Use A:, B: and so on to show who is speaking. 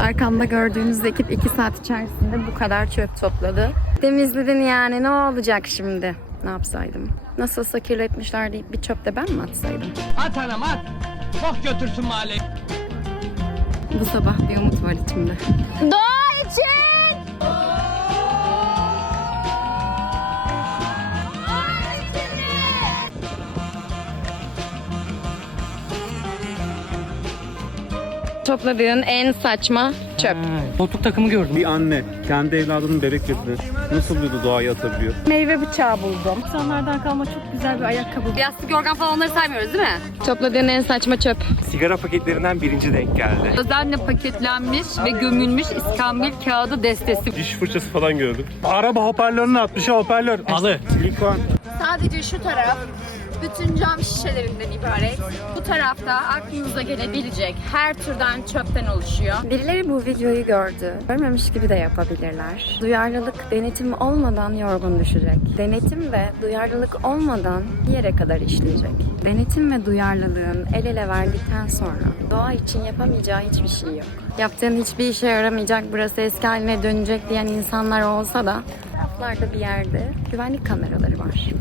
A: Arkamda gördüğünüz ekip 2 saat içerisinde bu kadar çöp topladı. Temizledin yani, ne olacak şimdi? Ne yapsaydım? Nasılsa kirletmişler deyip bir çöp de ben mi atsaydım?
B: At anam at. Bok götürsün mahalleyi.
A: Bu sabah bir umut var içimde. Doğa için! Topladığın en saçma çöp.
B: Koltuk takımı gördüm.
C: Bir anne kendi evladının bebeklerini nasıl bir doğaya atabiliyor?
A: Meyve bıçağı buldum.
D: İnsanlardan kalma çok güzel bir ayakkabı.
A: Yastık, yorgan falan onları saymıyoruz değil mi? Topladığın en saçma çöp.
E: Sigara paketlerinden birinci denk geldi.
D: Özenle paketlenmiş ve gömülmüş iskambil kağıdı destesi.
E: Diş fırçası falan gördüm. Araba hoparlörünü atmış, hoparlör.
B: Alı.
C: Silikon.
A: Sadece şu taraf bütün cam şişelerinden ibaret. Bu tarafta aklınıza gelebilecek her türden çöpten oluşuyor. Birileri bu videoyu gördü. Görmemiş gibi de yapabilirler. Duyarlılık denetim olmadan yorgun düşecek. Denetim ve duyarlılık olmadan bir yere kadar işleyecek. Denetim ve duyarlılığın el ele verdikten sonra doğa için yapamayacağı hiçbir şey yok. Yaptığın hiçbir işe yaramayacak, burası eski haline dönecek diyen insanlar olsa da taraflarda bir yerde güvenlik kameraları var.